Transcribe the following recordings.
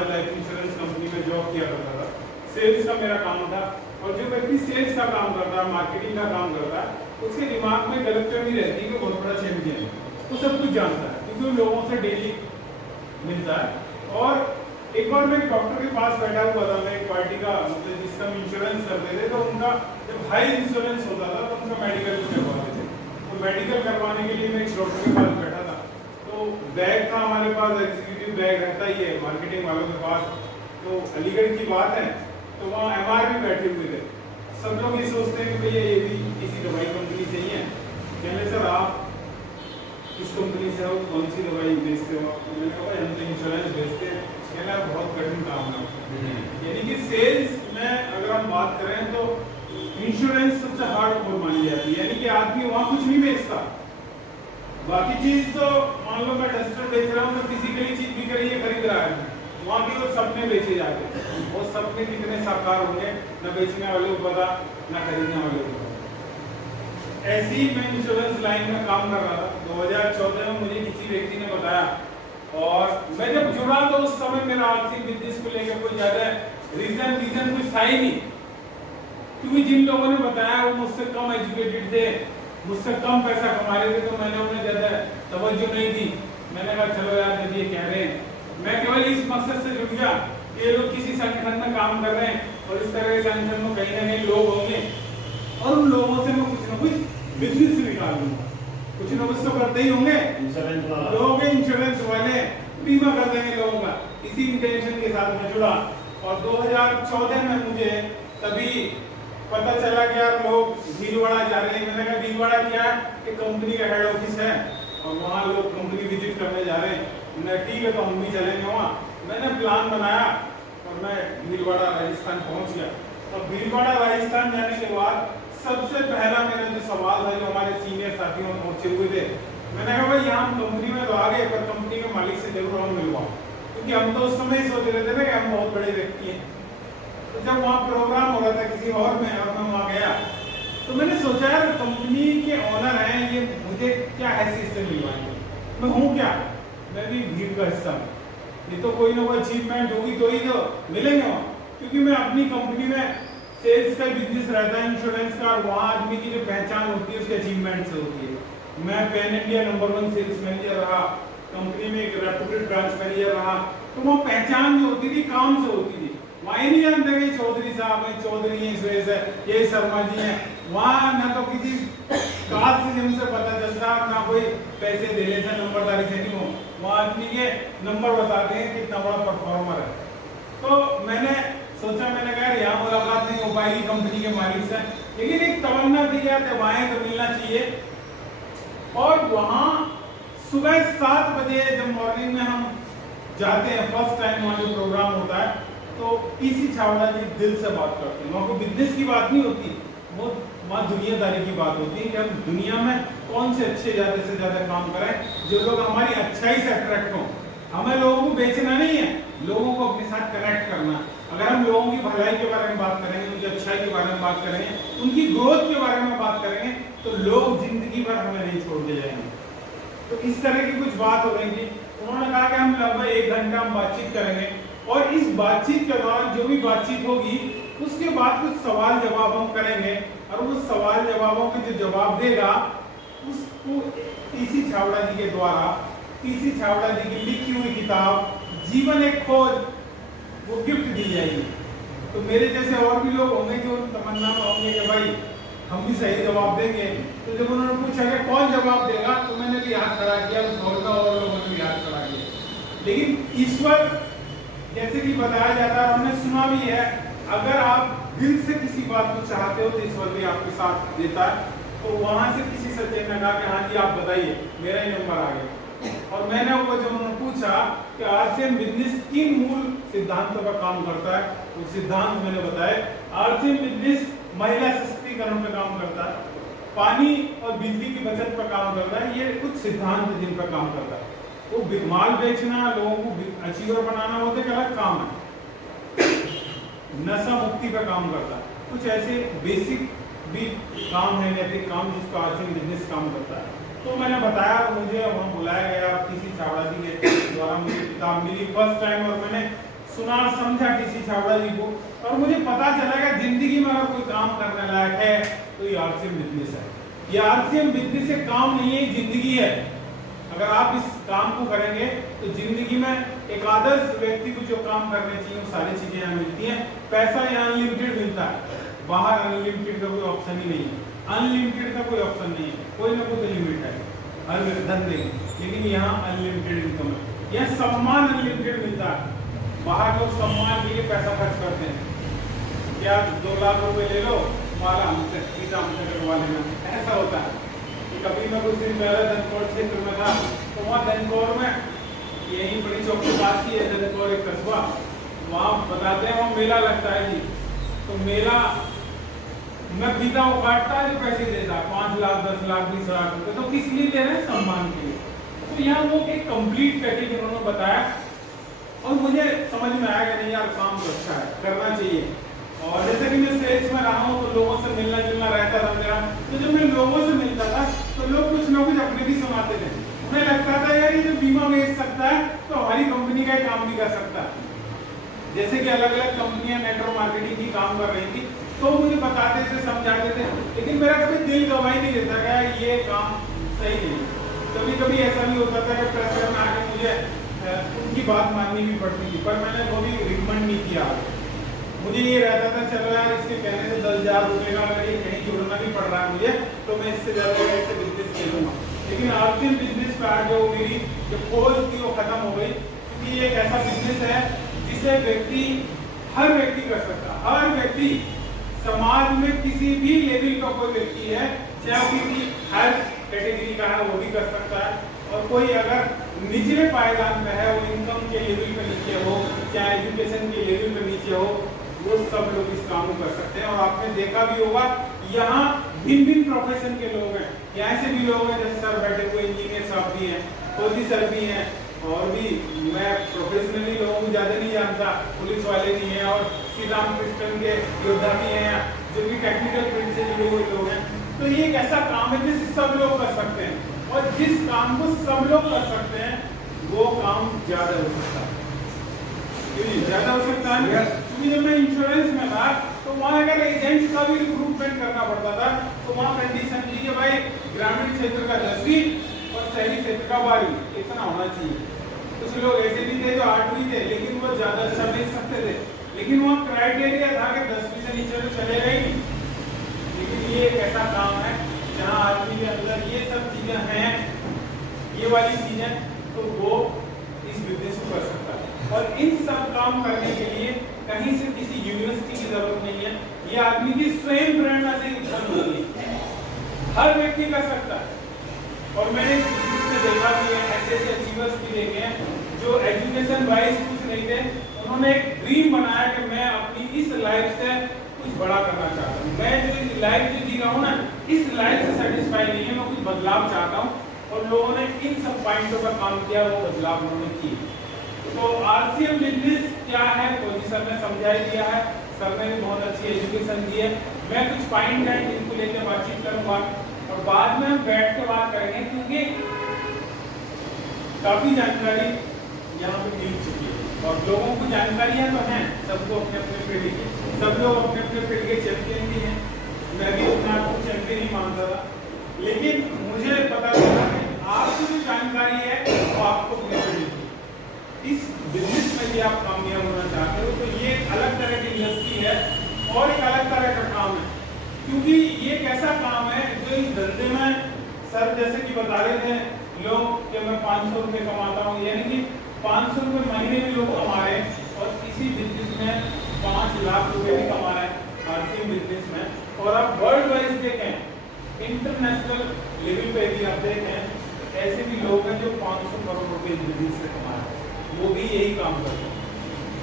Bajaj life insurance company में job किया करता था, सेल्स का मेरा काम था। और जो व्यक्ति सेल्स का काम करता है, मार्केटिंग का काम करता है, उसके दिमाग में गलतफहमी रहती है कि बहुत बड़ा चैंपियन है, वो सब कुछ जानता है क्योंकि वो लोगों से डेली मिलता है। और एक बार मैं डॉक्टर के पास बैठा हुआ था, मैं एक पार्टी का मतलब जिसका हम इंश्योरेंस करते थे, तो उनका जब हाई इंश्योरेंस होता था तो उनका मेडिकल करवाते थे। तो मेडिकल करवाने के लिए मैं एक डॉक्टर के पास बैठा था, तो बैग था हमारे पास, एग्जीक्यूटिव बैग रहता ही है मार्केटिंग वालों के पास। तो अलीगढ़ की बात है, तो वहाँ MR भी बैठे हुए थे। सब लोग ये सोचते हैं कि भैया ये भी किसी दवाई कंपनी से ही है। कहने सर आप किस कंपनी से हो, कौन सी दवाई बेचते हो? मैंने कहा हम तो इंश्योरेंस बेचते हैं। कहना बहुत कठिन काम है, यानी कि सेल्स में अगर हम बात करें तो इंश्योरेंस सबसे हार्ड कोर मानी जाती है, यानी कि आदमी वहाँ कुछ नहीं बेचता। बाकी चीज तो मान लो मैं डस्टर बेच रहा हूँ तो फिजिकली चीज बिक रही है, खरीद रहा है, वहाँ भी वो सपने बेचे जाते हैं। वो सपने कितने साकार होंगे न बेचने वाले को पता, न खरीदने वाले को पता। ऐसे ही मैं इंश्योरेंस लाइन में काम कर रहा था। 2014 में मुझे किसी व्यक्ति ने बताया, और मैं जब जुड़ा तो उस समय मेरा आर्थिक बिजनेस को लेकर कोई ज्यादा रीजन कुछ था ही नहीं, क्योंकि जिन लोगों ने बताया वो मुझसे कम एजुकेटेड थे, मुझसे कम पैसा कमा रहे थे, तो मैंने उन्हें ज्यादा तवज्जो नहीं दी। मैंने कहा चलो यार जब ये कह रहे हैं, मैं केवल इस मकसद से जुड़ गया कि ये लोग किसी संगठन में काम कर रहे हैं और इस तरह के संगठन में कहीं ना कहीं लोग होंगे और उन लोगों से मैं कुछ ना कुछ बिजनेस निकाल लूंगा। कुछ ना कुछ तो करते ही होंगे, लोग इंश्योरेंस वाले बीमा कर देंगे लोगों का, इसी इंटेंशन के साथ मैं जुड़ा। और 2014 में मुझे तभी पता चला कि यार लोग भीलवाड़ा जा रहे हैं। मैंने कहा भीलवाड़ा क्या है कि कंपनी का हेड ऑफिस है और वहाँ लोग कंपनी विजिट करने जा रहे हैं। मैंने ठीक है तो हम भी चलेंगे वहाँ। मैंने प्लान बनाया और मैं भीलवाड़ा राजस्थान पहुँच गया। और भीलवाड़ा राजस्थान जाने के बाद सबसे पहला मेरा जो सवाल था, जो हमारे सीनियर साथियों में पहुंचे हुए थे, मैंने कहा भाई यहाँ हम कंपनी में तो आ गए पर कंपनी के मालिक से जरूर हम मिलवाओ, क्योंकि हम तो उस समय ही सोच रहे थे ना कि हम बहुत बड़े व्यक्ति हैं। तो जब वहाँ प्रोग्राम हो रहा था किसी और में और मैं वहाँ गया तो मैंने सोचा यार कंपनी के ऑनर हैं, ये मुझे क्या हैसियत से मिलवाएंगे, मैं हूँ क्या, मैं भी भीड़ का हिस्सा हूँ, ये तो कोई ना कोई अचीवमेंट होगी तो ही तो मिलेंगे वहाँ। क्योंकि मैं अपनी कंपनी में सेल्स का बिजनेस रहता है, इंश्योरेंस का, और वहाँ आदमी की जो पहचान होती है उसके अचीवमेंट से होती है। मैं pan India number 1 sales manager रहा, कंपनी में एक रेप्यूटेड ब्रांच मैनेजर रहा, तो वहाँ पहचान जो होती थी काम से होती थी। वहाँ ये नहीं जानते कि चौधरी साहब हैं, चौधरी हैं, इस वजह से ये शर्मा जी हैं। वहाँ ना तो किसी कास्ट से जिनसे पता चलता, ना कोई पैसे दे लेते, नंबरदारी से नहीं हो, वहाँ आदमी के नंबर बताते हैं कितना बड़ा परफॉर्मर है। तो मैंने सोचा, मैंने कहा यहाँ मुलाकात नहीं हो पाएगी कंपनी के मालिक से, लेकिन एक तमन्ना थी यार जब आए तो मिलना चाहिए। और वहाँ सुबह 7 बजे जब मॉर्निंग में हम जाते हैं, फर्स्ट टाइम वहाँ जो प्रोग्राम होता है, तो पीसी छावड़ा जी दिल से बात करते हैं। वहाँ कोई बिजनेस की बात नहीं होती, वो वहाँ दुनियादारी की बात होती है कि हम दुनिया में कौन से अच्छे ज़्यादा से ज़्यादा काम करें, जो लोग हमारी अच्छाई से अट्रैक्ट हों। हमें लोगों को बेचना नहीं है, लोगों को अपने साथ कनेक्ट करना। अगर हम लोगों की भलाई के बारे में बात करेंगे, उनकी अच्छाई के बारे में बात करेंगे, उनकी ग्रोथ के बारे में बात करेंगे, तो लोग जिंदगी भर हमें नहीं छोड़ के जाएंगे। तो इस तरह की कुछ बात हो रही थी। उन्होंने कहा कि हम लगभग 1 घंटा हम बातचीत करेंगे और इस बातचीत के दौरान जो भी बातचीत होगी उसके बाद कुछ सवाल जवाब हम करेंगे, और उस सवाल जवाबों के जो जवाब देगा उसको पीसी छावड़ा जी के द्वारा, पीसी छावड़ा जी की लिखी हुई किताब जीवन एक खोज, वो गिफ्ट दी जाएगी। तो मेरे जैसे और भी लोग होंगे जो तमन्ना में होंगे कि भाई हम भी सही जवाब देंगे। तो जब उन्होंने पूछा कि कौन जवाब देगा, तो मैंने भी हाथ खड़ा किया, और लोगों ने भी हाथ खड़ा किया। लेकिन ईश्वर जैसे कि बताया जाता है, हमने सुना भी है, अगर आप दिल से किसी बात को चाहते हो तो ईश्वर भी आपके साथ देता है। तो वहां से किसी सज्जन ने कहा कि हाँ जी आप बताइए, मेरा ही नंबर आ गया। और मैंने वो जब उन्होंने पूछा कि आरसीएम बिजनेस किन मूल सिद्धांतों पर काम करता है, वो सिद्धांत मैंने बताए। आरसीएम बिजनेस महिला सशक्तिकरण पर काम करता है, पानी और बिजली की बचत पर काम करता है। ये कुछ सिद्धांत जिन पर काम करता है। वो माल बेचना, लोगों को अचीवर बनाना होते एक अलग काम है। नशा मुक्ति पर काम करता है। कुछ ऐसे बेसिक भी काम है, नैतिक काम, जिसको आरसीएम बिजनेस काम करता है। तो मैंने बताया, मुझे वहाँ बुलाया गया, पीसी छावड़ा जी के द्वारा मुझे किताब मिली फर्स्ट टाइम, और मैंने सुना समझा किसी छाबड़ा जी को, और मुझे पता चला कि जिंदगी में अगर कोई काम करने लायक है तो ये आरसीएम बिजनेस है। ये आरसीएम बिजनेस से काम नहीं है, जिंदगी है। अगर आप इस काम को करेंगे तो जिंदगी में एक आदर्श व्यक्ति को जो काम करने चाहिए वो सारी चीजें यहाँ मिलती हैं। पैसा यहाँ अनलिमिटेड मिलता है, बाहर अनलिमिटेड का कोई ऑप्शन ही नहीं है। अनलिमिटेड का कोई ऑप्शन नहीं है, कोई ना कोई लिमिट है हर धंधे, लेकिन यहाँ अनलिमिटेड इनकम है। यहाँ सम्मान अनलिमिटेड मिलता है। बाहर लोग सम्मान के लिए पैसा खर्च करते हैं, क्या 2 लाख रुपए ले लो, तुम्हारा हमसे करवा लेना, ऐसा होता है। कभी मैं कुछ दिन पहले धनकौर क्षेत्र में था, तो वहाँ धनकौर में यही बड़ी चौक के पास ही है धनकौर एक कस्बा, वहाँ बताते हैं वहाँ मेला लगता है जी। तो मेला मैं पीता हूँ काटता है जो पैसे देता है 5 लाख 10 लाख 20 लाख रुपए, तो किस लिए दे रहे हैं? सम्मान के लिए। तो यहाँ वो एक कंप्लीट पैकेज उन्होंने बताया और मुझे समझ में आया कि नहीं यार काम तो अच्छा है, करना चाहिए। और जैसे कि मैं सेल्स में रहा हूँ तो लोगों से मिलना जुलना रहता था मेरा, तो जब मैं लोगों से मिलता था तो लोग कुछ ना कुछ अपने भी सुनाते थे। उन्हें लगता था यार ये जो बीमा बेच सकता है तो हमारी कंपनी का काम भी कर सकता है। जैसे कि अलग अलग कंपनियां नेटवर्क मार्केटिंग की काम कर रही थी, तो मुझे बताते थे, समझाते थे, लेकिन मेरा कभी दिल गवाही नहीं देता क्या ये काम सही नहीं। कभी कभी ऐसा भी होता था कि प्रेशर में आके मुझे उनकी बात माननी भी पड़ती थी, पर मैंने वो भी रिकमेंड नहीं किया। मुझे ये रहता था चलो यार इसके कहने से 10,000 रुपये का अगर ये कहीं जुड़ना भी पड़ रहा है मुझे, तो मैं इससे ज़्यादा इससे बिजनेस खेलूंगा। लेकिन आरसीएम बिजनेस पे आज जो मेरी जो खोज थी वो खत्म हो गई, क्योंकि ये एक ऐसा बिजनेस है जिसे व्यक्ति हर व्यक्ति कर सकता है। हर व्यक्ति समाज में किसी भी लेवल का कोई व्यक्ति है, चाहे किसी हर कैटेगरी का है, वो भी कर सकता है। और कोई अगर निचले पायदान पे है, वो इनकम के लेवल पे नीचे हो, चाहे एजुकेशन के लेवल पे नीचे हो, वो सब लोग इस काम को कर सकते हैं। और आपने देखा भी होगा यहाँ भिन्न भिन्न प्रोफेशन के लोग हैं, यहाँ से भी लोग हैं, जैसे सर बैठे हुए इंजीनियर साहब भी हैं, फौजी सर भी हैं, और भी मैं प्रोफेशनली लोगों को ज़्यादा नहीं जानता, पुलिस वाले भी हैं, और श्री राम कृष्ण के योद्धा भी हैं, जो भी टेक्निकल फील्ड से जुड़े हुए लोग हैं। तो ये एक ऐसा काम है जिसे सब लोग कर सकते हैं, और जिस काम को सब लोग कर सकते हैं वो काम ज़्यादा हो सकता है। ज़्यादा हो सकता है क्योंकि जब मैं इंश्योरेंस में था तो वहाँ अगर एजेंट का भी रिक्रूटमेंट करना पड़ता था, तो वहाँ कंडीशन थी कि भाई ग्रामीण क्षेत्र का 10वीं और शहरी क्षेत्र का 12वीं इतना होना चाहिए। कुछ लोग ऐसे भी थे जो 8वीं थे, लेकिन वो ज़्यादा अच्छा बेच सकते थे, लेकिन वहाँ क्राइटेरिया था कि 10वीं से नीचे तो चलेगा ही नहीं। लेकिन ये एक ऐसा काम है जहाँ आदमी के अंदर ये सब चीज़ें हैं, ये वाली चीज़ें, तो वो इस बिजनेस को कर सकता है। और इन सब काम करने के लिए कहीं से किसी यूनिवर्सिटी की जरूरत नहीं है, ये आदमी की स्वयं प्रेरणा से उत्पन्न होती है, हर व्यक्ति कर सकता है। और मैंने इसमें देखा भी है, ऐसे ऐसे अचीवर्स भी देखे हैं जो एजुकेशन वाइज कुछ नहीं थे, उन्होंने एक ड्रीम बनाया कि मैं अपनी इस लाइफ से कुछ बड़ा करना चाहता हूँ, मैं जो लाइफ जो जी रहा हूँ ना, इस लाइफ से सेटिस्फाई नहीं है, मैं कुछ बदलाव चाहता हूँ। और लोगों ने इन सब पॉइंटों पर काम किया, वो बदलाव उन्होंने किए। तो आरसीएम बिजनेस क्या है, फौजी सर ने समझा ही दिया है, सर ने भी बहुत अच्छी एजुकेशन दी है। मैं कुछ पॉइंट है जिनको लेकर बातचीत करूंगा और बाद में हम बैठ के बात करेंगे, क्योंकि काफी जानकारी यहाँ पे मिल चुकी है और लोगों को जानकारियाँ तो हैं, सबको अपने अपने फील्ड की, सब लोग अपने अपने फील्ड के चैंपियन भी हैं। मैं भी अपने आप को चैंपियन ही मानता था, लेकिन मुझे पता चला कि आपको जो जानकारी है वो आपको मिलेगी। इस बिजनेस में भी आप कामयाब होना चाहते हो तो ये एक अलग तरह की इंडस्ट्री है और एक अलग तरह का काम है, क्योंकि ये एक ऐसा काम है जो इस धंधे में सर जैसे कि बता रहे थे लोग कि मैं 500 रुपये कमाता हूँ, यानी कि 500 रुपये महीने में लोग कमा रहे हैं और इसी बिजनेस में 5 लाख रुपये भी कमा रहे हैं आरसीएम बिजनेस में। और आप वर्ल्ड वाइज देखें, इंटरनेशनल लेवल पे भी आप देखें, ऐसे भी लोग हैं जो 500 करोड़ रुपए बिजनेस से कमा रहे हैं, वो भी यही काम करते हैं।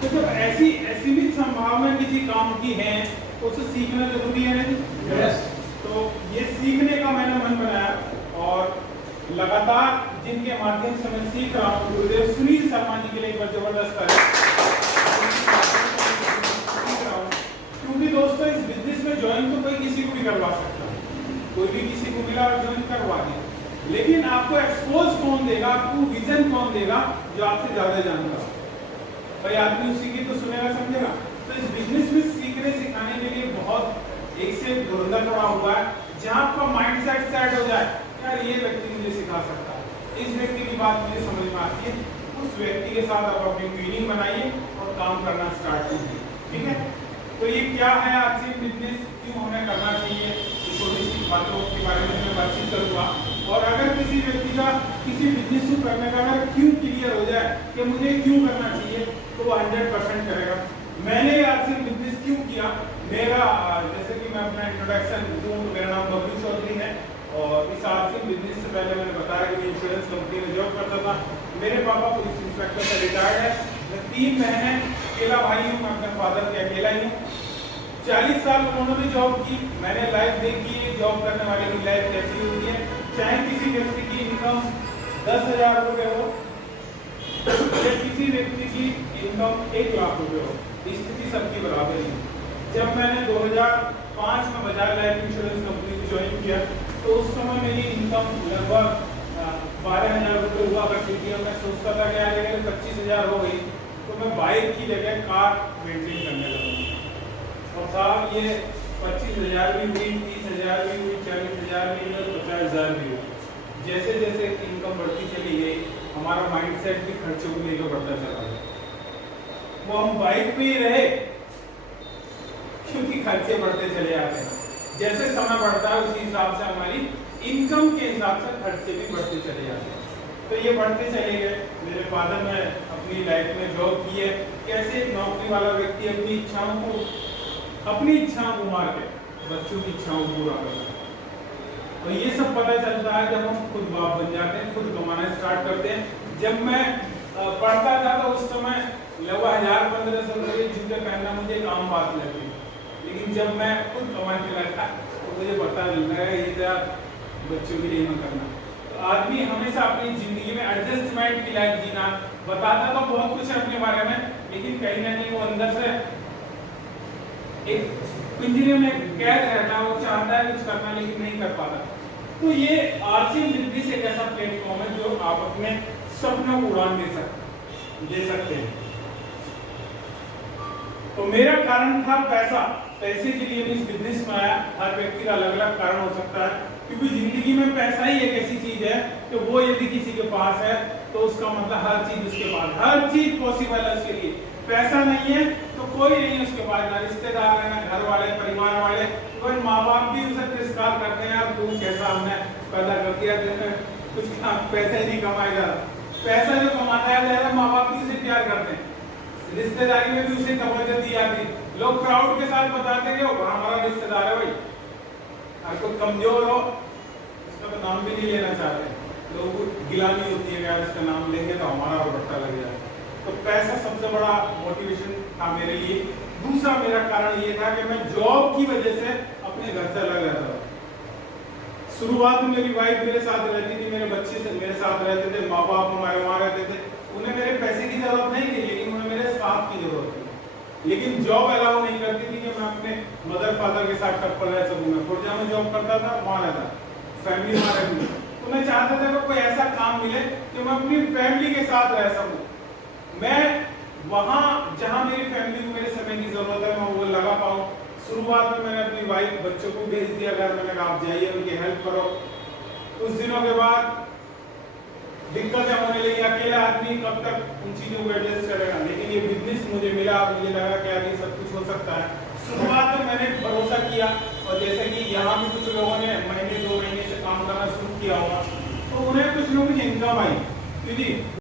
तो जब ऐसी भी संभावना किसी काम की है तो उसे सीखना जरूरी है नहीं? yes. तो ये सीखने का मैंने मन बनाया और लगातार जिनके माध्यम से मैं सीख रहा हूँ, गुरुदेव सुनील शर्मा जी के लिए एक बार जबरदस्त है, क्योंकि दोस्तों इस बिजनेस में ज्वाइन तो कोई किसी को भी करवा सकता है, कोई भी किसी को मिला और ज्वाइन करवा दिया, लेकिन आपको एक्सपोज कौन देगा, आपको विजन कौन देगा, जो आपसे ज्यादा जानता हो। भाई आदमी उसी की तो सुनेगा समझेगा। तो इस बिजनेस में सीखने सिखाने के लिए बहुत एक से धुरंधर पड़ा हुआ है, जहाँ आपका माइंड सेट हो जाए यार ये व्यक्ति मुझे सिखा सकता है, इस व्यक्ति की बात मुझे समझ में आती है, उस व्यक्ति के साथ आप अपनी मीटिंग बनाइए और काम करना स्टार्ट कीजिए। ठीक है, तो ये क्या है आरसी बिजनेस, क्यों हमें करना चाहिए, छोटी सी बातों के बारे में मैं बातचीत करूँगा। और अगर किसी व्यक्ति का किसी बिजनेस को करने का अगर क्यों क्लियर हो जाए कि मुझे क्यों करना चाहिए, तो वो 100% करेगा। मैंने आरसी बिजनेस क्यों किया, मेरा जैसे कि मैं अपना इंट्रोडक्शन दूँ तो मेरा नाम बबलू चौधरी है और इस आरसी बिजनेस से पहले मैंने बताया कि इंश्योरेंस कंपनी में जॉब करता था। मेरे पापा पुलिस इंस्पेक्टर से रिटायर्ड है, मैं 3 बहन अकेला भाई हूँ, मैं अपने फादर के अकेला ही हूँ। 40 साल उन्होंने भी जॉब की, मैंने लाइफ देखी है जॉब करने वाले की लाइफ कैसी होती है। चाहे किसी व्यक्ति की इनकम 10,000 रुपये हो या किसी व्यक्ति की इनकम 1 लाख रुपये हो, स्थिति सबकी बराबर ही है। जब मैंने 2005 में बजाज लाइफ इंश्योरेंस कंपनी को ज्वाइन किया तो उस समय मेरी इनकम लगभग 12,000 रुपये हुआ करती थी। मैं सोचता था कि यार अगर 25,000 हो गई तो मैं बाइक की जगह कार मेंटेन करने लगा। और साहब ये 25,000 भी हुई, 30,000 भी हुई, 40,000 भी हुई, 50,000 भी हुई। जैसे जैसे इनकम बढ़ती चली गई हमारा माइंडसेट भी खर्चों को लेकर बढ़ता चला गया। वो हम बाइक पे ही रहे क्योंकि खर्चे बढ़ते चले जाते हैं। जैसे समय बढ़ता है उसी हिसाब से हमारी इनकम के हिसाब से खर्चे भी बढ़ते चले जाते हैं। तो ये बढ़ते चले गए। मेरे फादर ने अपनी लाइफ में जॉब की है, कैसे नौकरी वाला व्यक्ति अपनी इच्छाओं को मार के बच्चों की इच्छाओं को पूरा करता है। और ये सब पता चलता है जब हम खुद बाप बन जाते हैं, खुद कमाना स्टार्ट करते हैं। जब मैं पढ़ता था तो उस समय लगभग 1,000-1,500 रुपये जूते पहनना मुझे एक आम बात लगती, लेकिन जब मैं खुद कमाने लगा तो मुझे पता लगा ये क्या बच्चों के लिए न करना। तो आदमी हमेशा अपनी जिंदगी में एडजस्टमेंट की लाइफ जीना, बताता तो बहुत कुछ है अपने बारे में, लेकिन कहीं ना कहीं वो अंदर से एक पिंजरे में कैद रहता है, वो चाहता है कुछ करना लेकिन नहीं कर पाता। तो ये आरसी बिजनेस एक ऐसा प्लेटफॉर्म है जो आप अपने सपनों को उड़ान दे सकते हैं। तो मेरा कारण था पैसा, पैसे के लिए भी इस बिजनेस में आया। हर व्यक्ति का अलग अलग कारण हो सकता है, क्योंकि जिंदगी में पैसा ही एक ऐसी चीज है कि वो यदि किसी के पास है तो उसका मतलब हर चीज उसके पास, हर चीज पॉसिबल है उसके लिए। पैसा नहीं है तो कोई नहीं उसके पास, ना रिश्तेदार है, ना घर वाले, परिवार वाले, इवन माँ बाप भी उसे तिरस्कार करते हैं, यार तू कैसा हमने पैदा कर दिया, कुछ पैसा ही नहीं कमाएगा। पैसा जो कमाता है माँ बाप भी उसे प्यार करते हैं, रिश्तेदारी में भी उसे तवज्जो दी जाती है। लोग प्राउड के साथ बताते हैं कि हमारा रिश्तेदार है भाई। अगर कोई कमजोर हो इसका तो नाम भी नहीं लेना चाहते, लोगों को गिलानी होती है यार इसका नाम लेंगे तो हमारा और बट्टा लग जाए। तो पैसा सबसे बड़ा मोटिवेशन था मेरे लिए। दूसरा मेरा कारण ये था कि मैं जॉब की वजह से अपने घर से अलग रहता था। शुरुआत में मेरी वाइफ मेरे साथ रहती थी, मेरे बच्चे से मेरे साथ रहते थे, माँ बाप हमारे वहाँ रहते थे, उन्हें मेरे पैसे की जरूरत नहीं थी, लेकिन उन्हें मेरे साथ की जरूरत थी। लेकिन जॉब अलाउ नहीं करती थी कि मैं अपने मदर फादर के साथ कपल रह सकूँ। मैं खुर्जा में जॉब करता था, वहाँ रहता, फैमिली वहाँ रहती। तो मैं चाहता था कि कोई ऐसा काम मिले कि मैं अपनी फैमिली के साथ रह सकूँ। मैं वहाँ जहाँ मेरी फैमिली को मेरे समय की जरूरत है मैं वो लगा पाऊँ। शुरुआत में मैंने अपनी वाइफ बच्चों को भेज दिया घर, मैंने कहा आप जाइए उनकी हेल्प करो। कुछ दिनों के बाद दिक्कतें होने लगी, अकेला आदमी कब तक उन चीजों को एडजस्ट करेगा। लेकिन ये बिजनेस मुझे मिला, मुझे लगा कि आगे सब कुछ हो सकता है। शुरुआत में मैंने भरोसा किया और जैसे कि यहाँ भी कुछ लोगों ने महीने 2 महीने से काम करना शुरू किया होगा तो उन्हें कुछ लोगों की इनकम आई, क्योंकि